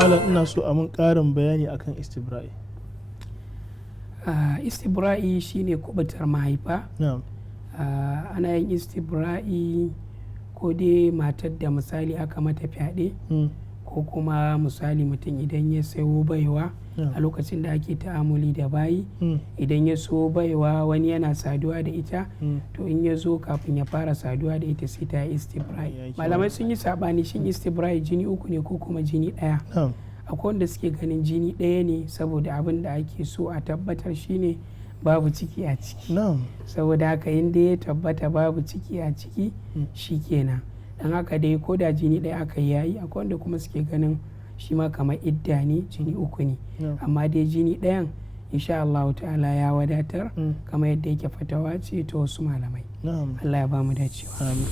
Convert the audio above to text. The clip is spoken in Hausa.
malam ina so a mun ƙarin bayani akan istibra'i. Istibra'i shine kubutar mahaifa. Ana yin istibra'i ko dai matar da misali aka mata fyaɗe ko kuma misali mutum idan ya sayo baiwa a lokacin da ake ta'amuli da bayi, idan ya so baiwa wani yana saduwa da ita, to in ya zo kafin ya fara saduwa da ita sai ta yi istibra'i. Malamai sun yi saɓani shin istibra'i jini uku ne ko kuma jini ɗaya. Akwai wanda suke ganin jini ɗaya ne saboda abin da ake so a tabbatar shine babu ciki a ciki. Saboda haka inda ya tabbata babu ciki a ciki shikenan. Dan haka dai ko da jini ɗaya aka yayi, akwai wanda kuma suke ganin shi ma kamar idda ne, jini uku ne. Amma dai jini ɗayan insha Allah ta'ala ya wadatar kamar yadda yake fatawa ce ta wasu malamai. Allah ya ba mu dacewa. Amin.